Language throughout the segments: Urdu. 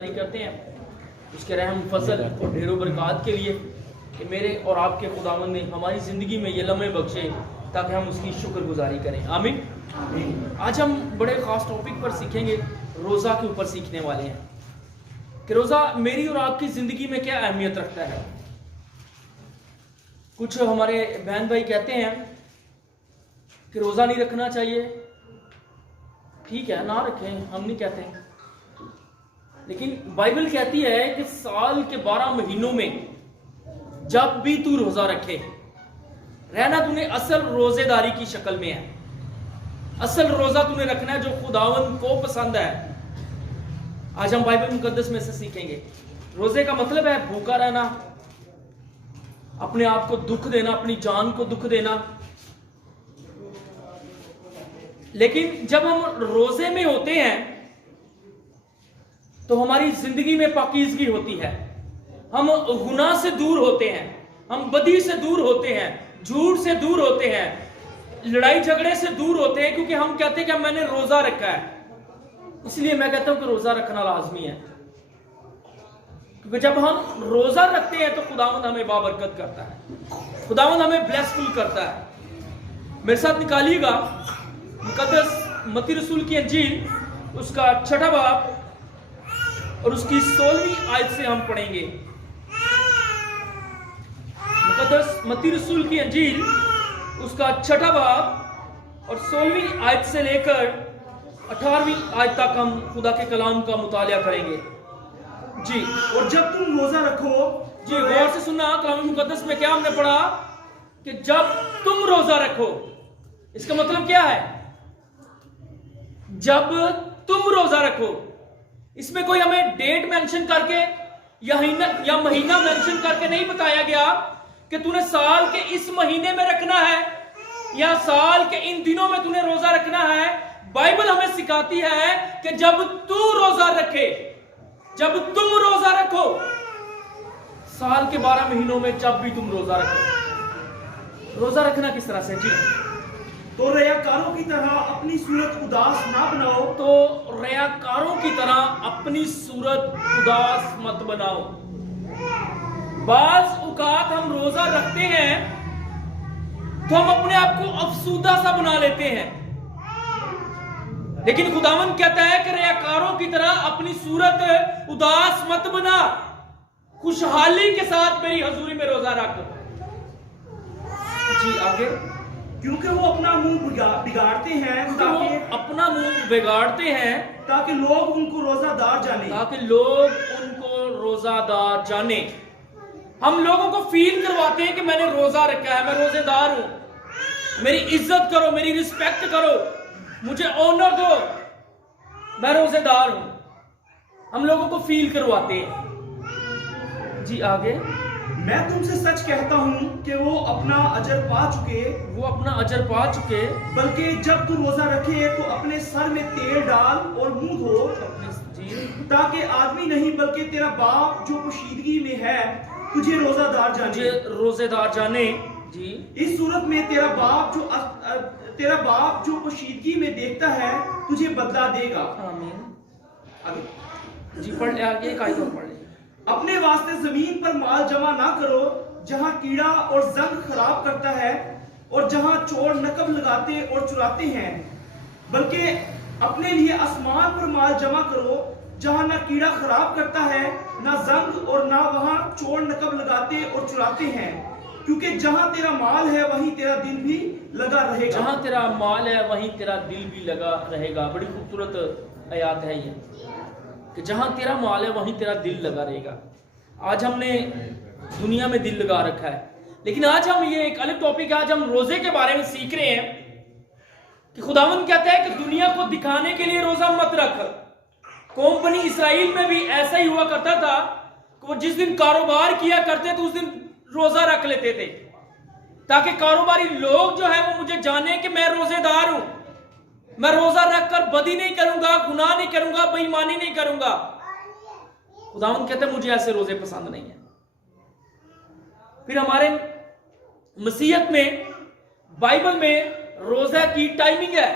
کرتے ہیں اس کے رحم فضل اور ڈھیروں برکات کے لیے کہ میرے اور آپ کے خداوند نے ہماری زندگی میں یہ لمحے بخشے تاکہ ہم اس کی شکر گزاری کریں. آمین. آج ہم بڑے خاص ٹاپک پر سیکھیں گے, روزہ کے اوپر سیکھنے والے ہیں کہ روزہ میری اور آپ کی زندگی میں کیا اہمیت رکھتا ہے. کچھ ہمارے بہن بھائی کہتے ہیں کہ روزہ نہیں رکھنا چاہیے. ٹھیک ہے, نہ رکھیں, ہم نہیں کہتے ہیں, لیکن بائبل کہتی ہے کہ سال کے 12 مہینوں میں جب بھی تو روزہ رکھے, رہنا تو نے اصل روزے داری کی شکل میں ہے. اصل روزہ تو نے رکھنا ہے جو خداوند کو پسند ہے. آج ہم بائبل مقدس میں سے سیکھیں گے. روزے کا مطلب ہے بھوکا رہنا, اپنے آپ کو دکھ دینا, اپنی جان کو دکھ دینا. لیکن جب ہم روزے میں ہوتے ہیں تو ہماری زندگی میں پاکیزگی ہوتی ہے. ہم گناہ سے دور ہوتے ہیں, ہم بدی سے دور ہوتے ہیں, جھوٹ سے دور ہوتے ہیں, لڑائی جھگڑے سے دور ہوتے ہیں, کیونکہ ہم کہتے ہیں کہ میں نے روزہ رکھا ہے. اس لیے میں کہتا ہوں کہ روزہ رکھنا لازمی ہے, کیونکہ جب ہم روزہ رکھتے ہیں تو خداوند ہمیں بابرکت کرتا ہے, خداوند ہمیں بلیسفل کرتا ہے. میرے ساتھ نکالیے گا مقدس متی رسول کی انجیل, اس کا 6واں باب اور اس کی 16ویں آیت سے ہم پڑھیں گے. مقدس متی رسول کی انجیل اس کا 6واں باب اور 16ویں آیت سے لے کر 18ویں آیت تک ہم خدا کے کلام کا مطالعہ کریں گے. جی, اور جب تم روزہ رکھو, جی غور سے سننا. کلام مقدس میں کیا ہم نے پڑھا کہ جب تم روزہ رکھو, اس کا مطلب کیا ہے؟ جب تم روزہ رکھو. اس میں کوئی ہمیں ڈیٹ مینشن کر کے یا مہینہ مینشن کر کے نہیں بتایا گیا کہ تو نے سال کے اس مہینے میں رکھنا ہے یا سال کے ان دنوں میں تو نے روزہ رکھنا ہے. بائبل ہمیں سکھاتی ہے کہ جب تو روزہ رکھے, جب تم روزہ رکھو, سال کے 12 مہینوں میں جب بھی تم روزہ رکھو. روزہ رکھنا کس طرح سے؟ جی, تو ریاکاروں کی طرح اپنی صورت اداس نہ بناؤ. تو ریاکاروں کی طرح اپنی صورت اداس مت بناؤ. بعض اوقات ہم روزہ رکھتے ہیں تو ہم اپنے آپ کو افسردہ سا بنا لیتے ہیں, لیکن خداوند کہتا ہے کہ ریاکاروں کی طرح اپنی صورت اداس مت بنا, خوشحالی کے ساتھ میری حضوری میں روزہ رکھ. جی آگے. کیونکہ وہ اپنا منہ بگاڑتے ہیں اپنا منہ بگاڑتے ہیں تاکہ لوگ ان کو روزہ دار جانیں. تاکہ لوگ ان کو روزہ دار جانیں. ہم لوگوں کو فیل کرواتے ہیں کہ میں نے روزہ رکھا ہے, میں روزے دار ہوں, میری عزت کرو, میری رسپیکٹ کرو, مجھے آنر دو, میں روزے دار ہوں. ہم لوگوں کو فیل کرواتے ہیں. جی آگے. میں تم سے سچ کہتا ہوں کہ وہ اپنا اجر پا چکے, بلکہ جب تو روزہ رکھے تو اپنے سر میں تیل ڈال اور منہ دھو, تاکہ آدمی نہیں بلکہ تیرا باپ جو پوشیدگی میں ہے تجھے روزہ دار جانے. جی, اس صورت میں تیرا باپ جو پوشیدگی میں دیکھتا ہے تجھے بدلہ دے گا. آمین. جی پڑھ لے آگے, ایک آیت اور پڑھ لے. اپنے واسطے زمین پر مال جمع نہ کرو جہاں کیڑا اور زنگ خراب کرتا ہے اور جہاں چور نقب لگاتے اور چراتے ہیں, بلکہ اپنے لیے آسمان پر مال جمع کرو جہاں نہ کیڑا خراب کرتا ہے نہ زنگ اور نہ وہاں چور نقب لگاتے اور چراتے ہیں, کیونکہ جہاں تیرا مال ہے وہیں تیرا دل بھی لگا رہے گا. جہاں تیرا مال ہے وہیں تیرا دل بھی لگا رہے گا. بڑی خوبصورت آیات ہے یہ کہ جہاں تیرا مال ہے وہیں تیرا دل لگا رہے گا. آج ہم نے دنیا میں دل لگا رکھا ہے, لیکن آج ہم یہ ایک الگ ٹاپک ہے, آج ہم روزے کے بارے میں سیکھ رہے ہیں کہ خداوند کہتا ہے کہ دنیا کو دکھانے کے لیے روزہ مت رکھ. قوم بنی اسرائیل میں بھی ایسا ہی ہوا کرتا تھا کہ وہ جس دن کاروبار کیا کرتے تو اس دن روزہ رکھ لیتے تھے, تاکہ کاروباری لوگ جو ہے وہ مجھے جانے کہ میں روزے دار ہوں, میں روزہ رکھ کر بدی نہیں کروں گا, گناہ نہیں کروں گا, بے ایمانی نہیں کروں گا. خداوند کہتے ہیں مجھے ایسے روزے پسند نہیں ہیں. پھر ہمارے مسیحیت میں بائبل میں روزہ کی ٹائمنگ ہے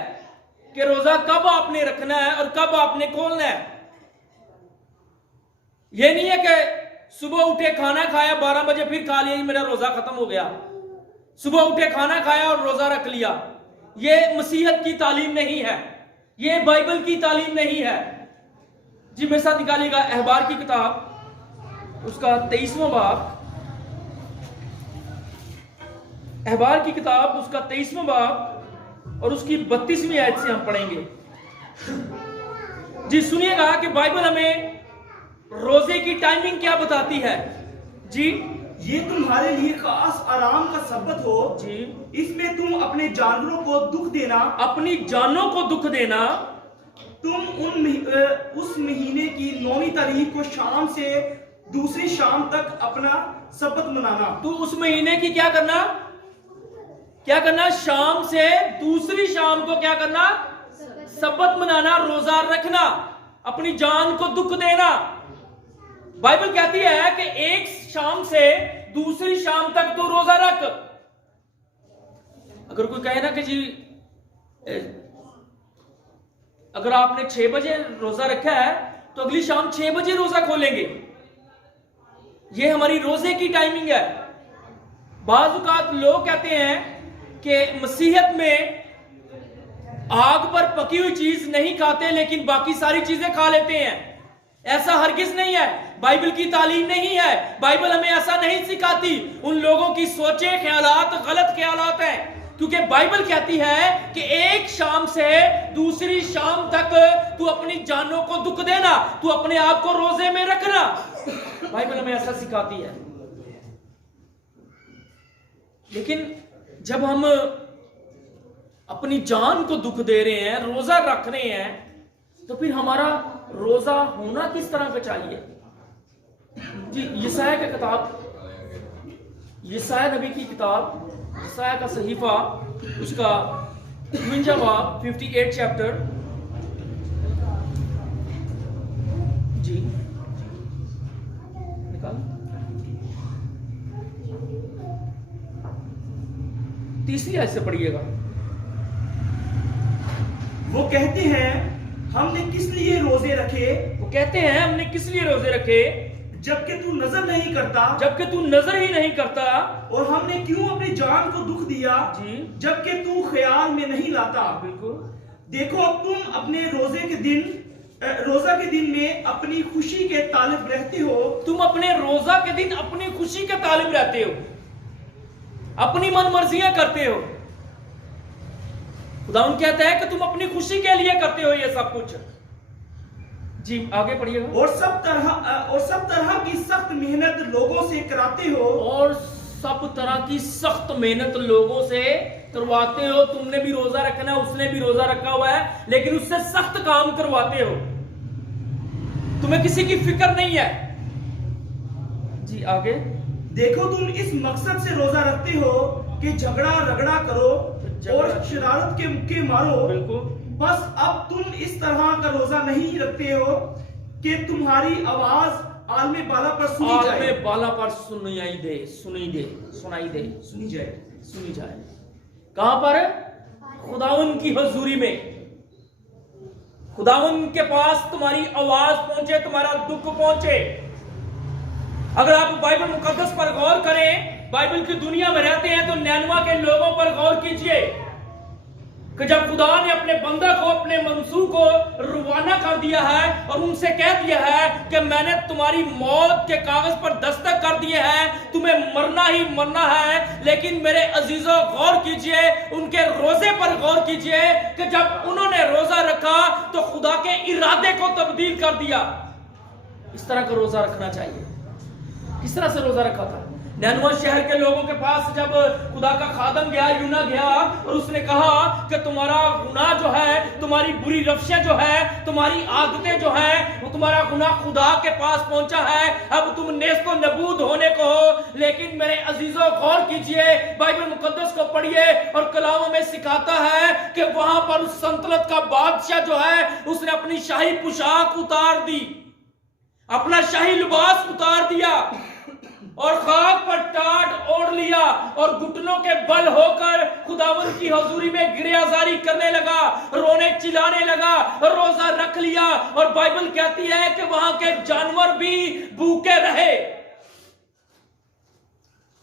کہ روزہ کب آپ نے رکھنا ہے اور کب آپ نے کھولنا ہے. یہ نہیں ہے کہ صبح اٹھے کھانا کھایا 12 بجے پھر کھا لیا میرا روزہ ختم ہو گیا. صبح اٹھے کھانا کھایا اور روزہ رکھ لیا. یہ مسیحیت کی تعلیم نہیں ہے, یہ بائبل کی تعلیم نہیں ہے. جی میرے ساتھ نکالیے گا احبار کی کتاب اس کا 23واں باب, احبار کی کتاب اس کا 23واں باب اور اس کی 32ویں آیت سے ہم پڑھیں گے. جی سنیے گا کہ بائبل ہمیں روزے کی ٹائمنگ کیا بتاتی ہے. جی یہ تمہارے لیے خاص آرام کا سبت ہو. جی اس میں تم اپنے جانوروں کو دکھ دینا, اپنی جانوں کو دکھ دینا. تم اس مہینے کی 9ویں تاریخ کو شام سے دوسری شام تک اپنا سبت منانا. تو اس مہینے کی کیا کرنا, کیا کرنا, شام سے دوسری شام کو کیا کرنا, سبت منانا, روزہ رکھنا, اپنی جان کو دکھ دینا. بائبل کہتی ہے کہ ایک شام سے دوسری شام تک تو روزہ رکھ. اگر کوئی کہے نا کہ جی اگر آپ نے 6 بجے روزہ رکھا ہے تو اگلی شام 6 بجے روزہ کھولیں گے, یہ ہماری روزے کی ٹائمنگ ہے. بعض اوقات لوگ کہتے ہیں کہ مسیحیت میں آگ پر پکی ہوئی چیز نہیں کھاتے لیکن باقی ساری چیزیں کھا لیتے ہیں. ایسا ہرگز نہیں ہے, بائبل کی تعلیم نہیں ہے. بائبل ہمیں ایسا نہیں سکھاتی. ان لوگوں کی سوچیں خیالات غلط خیالات ہیں, کیونکہ بائبل کہتی ہے کہ ایک شام سے دوسری شام تک تو اپنی جانوں کو دکھ دینا, تو اپنے آپ کو روزے میں رکھنا. بائبل ہمیں ایسا سکھاتی ہے. لیکن جب ہم اپنی جان کو دکھ دے رہے ہیں, روزہ رکھ رہے ہیں, تو پھر ہمارا روزہ ہونا کس طرح کا چاہیے. جی یسایہ کی کتاب, یسایہ نبی کی کتاب, یسایہ کا صحیفہ اس کا 52 باب 58 چیپٹر. جی نکال 3 آیت سے پڑھیے گا. وہ کہتے ہیں ہم نے کس لیے روزے رکھے, وہ کہتے ہیں ہم نے کس لیے روزے رکھے, جبکہ تو نظر نہیں کرتا, جبکہ تو نظر ہی نہیں کرتا. اور ہم نے کیوں اپنی جان کو دکھ دیا, جی جبکہ تو خیال میں نہیں لاتا. بالکل. دیکھو تم اپنے روزہ کے دن میں اپنی خوشی کے طالب رہتے ہو. تم اپنے روزہ کے دن اپنی خوشی کے طالب رہتے ہو, اپنی من مرضیاں کرتے ہو. خداوند کہتا ہے کہ تم اپنی خوشی کے لیے کرتے ہو یہ سب کچھ. جی آگے پڑھیے گا. اور سب طرح کی سخت محنت لوگوں سے کراتے ہو, اور سب طرح کی سخت محنت لوگوں سے کرواتے ہو. تم نے بھی روزہ رکھنا ہے, اس نے بھی روزہ رکھا ہوا ہے, لیکن اس سے سخت کام کرواتے ہو. تمہیں کسی کی فکر نہیں ہے. جی آگے. دیکھو تم اس مقصد سے روزہ رکھتے ہو کہ جھگڑا رگڑا کرو اور شرارت کے مارو. بالکل. بس اب تم اس طرح کا روزہ نہیں رکھتے ہو کہ تمہاری آواز عالم بالا پر سنی جائے. عالم بالا پر سنی جائے. کہاں پر؟ خداوند کی حضوری میں. خداوند کے پاس تمہاری آواز پہنچے, تمہارا دکھ پہنچے. اگر آپ بائبل مقدس پر غور کریں, بائبل کی دنیا میں رہتے ہیں تو نینوا کے لوگوں پر غور کیجئے کہ جب خدا نے اپنے بندہ کو, اپنے منصور کو روانہ کر دیا ہے اور ان سے کہہ دیا ہے کہ میں نے تمہاری موت کے کاغذ پر دستخط کر دیے ہیں, تمہیں مرنا ہی مرنا ہے. لیکن میرے عزیزوں غور کیجئے, ان کے روزے پر غور کیجئے کہ جب انہوں نے روزہ رکھا تو خدا کے ارادے کو تبدیل کر دیا. اس طرح کا روزہ رکھنا چاہیے. کس طرح سے روزہ رکھا تھا؟ نینوا شہر کے لوگوں کے پاس جب خدا کا خادم گیا, یونا گیا, اور اس نے کہا کہ تمہارا گناہ جو ہے, تمہاری بری روشیں جو ہے, تمہاری عادتیں جو ہیں, وہ تمہارا گناہ خدا کے پاس پہنچا ہے, اب تم نیست و نبود ہونے کو ہو. لیکن میرے عزیزوں غور کیجئے, بائبل مقدس کو پڑھیے اور کلاموں میں سکھاتا ہے کہ وہاں پر اس سلطنت کا بادشاہ جو ہے, اس نے اپنی شاہی پوشاک اتار دی, اپنا شاہی لباس اتار دیا. اور خاک پر ٹاٹ اوڑھ لیا اور گھٹنوں کے بل ہو کر خداوند کی حضوری میں گریہ زاری کرنے لگا، رونے چلانے لگا، روزہ رکھ لیا، اور بائبل کہتی ہے کہ وہاں کے جانور بھی بھوکے رہے۔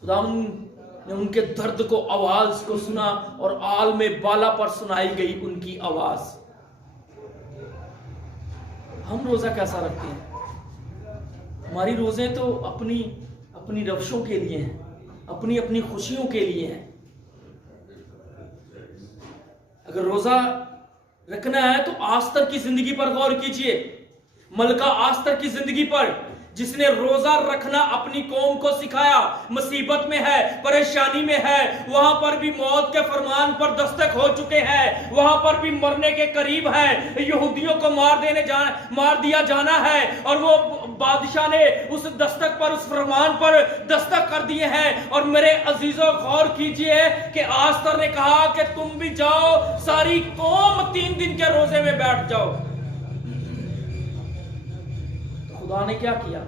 خداوند نے ان کے درد کو، آواز کو سنا، اور عالم بالا پر سنائی گئی ان کی آواز۔ ہم روزہ کیسا رکھتے ہیں؟ ہماری روزے تو اپنی روشوں کے لیے ہیں، اپنی خوشیوں کے لیے ہیں۔ اگر روزہ رکھنا ہے تو آستر کی زندگی پر غور کیجئے، ملکہ آستر کی زندگی پر، جس نے روزہ رکھنا اپنی قوم کو سکھایا۔ مصیبت میں ہے، پریشانی میں ہے، وہاں پر بھی موت کے فرمان پر دستک ہو چکے ہیں، وہاں پر بھی مرنے کے قریب ہے، یہودیوں کو مار دیا جانا ہے، اور وہ بادشاہ نے اس دستک پر، اس فرمان پر دستک کر دیے ہیں۔ اور میرے عزیزوں غور کیجئے کہ آستر نے کہا کہ تم بھی جاؤ، ساری قوم 3 دن کے روزے میں بیٹھ جاؤ۔ خدا نے کیا کیا؟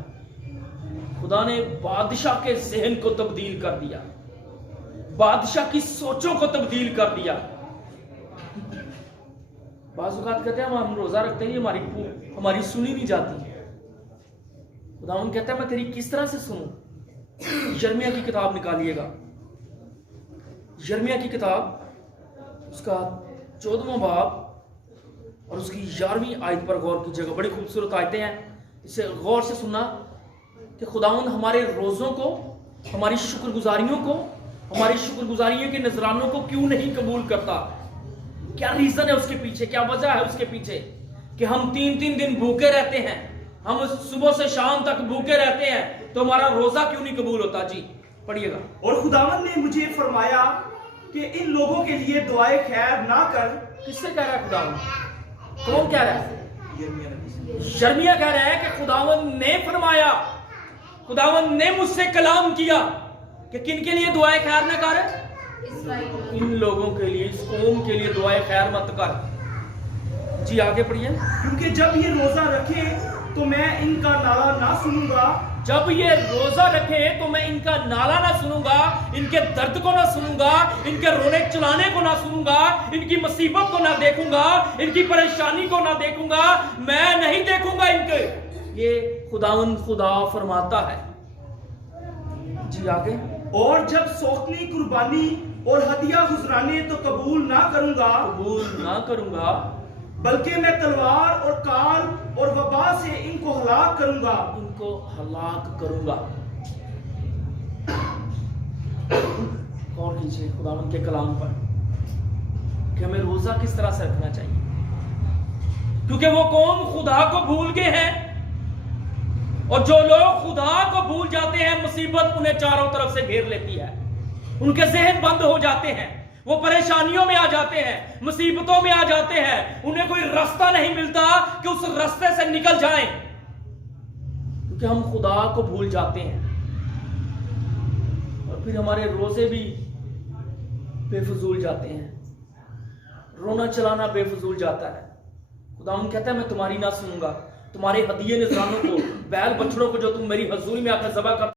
خدا نے بادشاہ کے ذہن کو تبدیل کر دیا، بادشاہ کی سوچوں کو تبدیل کر دیا۔ بعض اوقات کہتے ہیں ہم روزہ رکھتے ہیں، ہماری سنی نہیں جاتی۔ خداوند کہتا ہے میں تیری کس طرح سے سنوں؟ یرمیہ کی کتاب نکالیے گا، یرمیہ کی کتاب، اس کا 14واں باب اور اس کی 11ویں آیت پر غور کیجیے گا۔ بڑی خوبصورت آیتیں ہیں، اسے غور سے سننا کہ خداوند ہمارے روزوں کو، ہماری شکر گزاریوں کو، ہماری شکر گزاریوں کے نذرانوں کو کیوں نہیں قبول کرتا؟ کیا ریزن ہے اس کے پیچھے؟ کیا وجہ ہے اس کے پیچھے کہ ہم 3 دن بھوکے رہتے ہیں، ہم صبح سے شام تک بھوکے رہتے ہیں، تو ہمارا روزہ کیوں نہیں قبول ہوتا؟ جی پڑھیے گا۔ اور خداوند نے مجھے فرمایا کہ ان لوگوں کے لیے دعائے خیر نہ کر۔ کس سے کہہ رہا ہے خداوند؟ کون کہہ رہا ہے؟ یرمیہ کہہ رہا ہے کہ خداوند نے فرمایا، خداوند نے مجھ سے کلام کیا کہ کن کے لیے دعائے خیر نہ کر؟ ان لوگوں کے لیے، اس قوم کے لیے دعائے خیر مت کر۔ جی آگے پڑھیے۔ کیونکہ جب یہ روزہ رکھے تو میں ان کا نالہ نہ سنوں گا۔ جب یہ روزہ رکھے تو میں ان کا نالہ نہ سنوں گا، ان کے درد کو نہ سنوں گا، ان کے رونے چلانے کو نہ سنوں گا، ان کی مصیبت کو نہ دیکھوں گا، ان کی پریشانی کو نہ دیکھوں گا، میں نہیں دیکھوں گا ان کے۔ یہ خداوند خدا فرماتا ہے۔ جی آگے۔ اور جب سوختنی قربانی اور ہدیہ گزرانے تو قبول نہ کروں گا، بلکہ میں تلوار اور کال اور وبا سے ان کو ہلاک کروں گا۔ غور کیجئے خداوند کے کلام پر کہ ہمیں روزہ کس طرح سے رکھنا چاہیے، کیونکہ وہ قوم خدا کو بھول گئے ہیں، اور جو لوگ خدا کو بھول جاتے ہیں مصیبت انہیں چاروں طرف سے گھیر لیتی ہے، ان کے ذہن بند ہو جاتے ہیں، وہ پریشانیوں میں آ جاتے ہیں، مصیبتوں میں آ جاتے ہیں، انہیں کوئی راستہ نہیں ملتا کہ اس راستے سے نکل جائیں، کیونکہ ہم خدا کو بھول جاتے ہیں، اور پھر ہمارے روزے بھی بے فضول جاتے ہیں، رونا چلانا بے فضول جاتا ہے۔ خداوند کہتا ہے میں تمہاری نہ سنوں گا، تمہارے ہدیے نذرانوں کو، بیل بچڑوں کو جو تم میری حضوری میں آ کر ذبح کرتے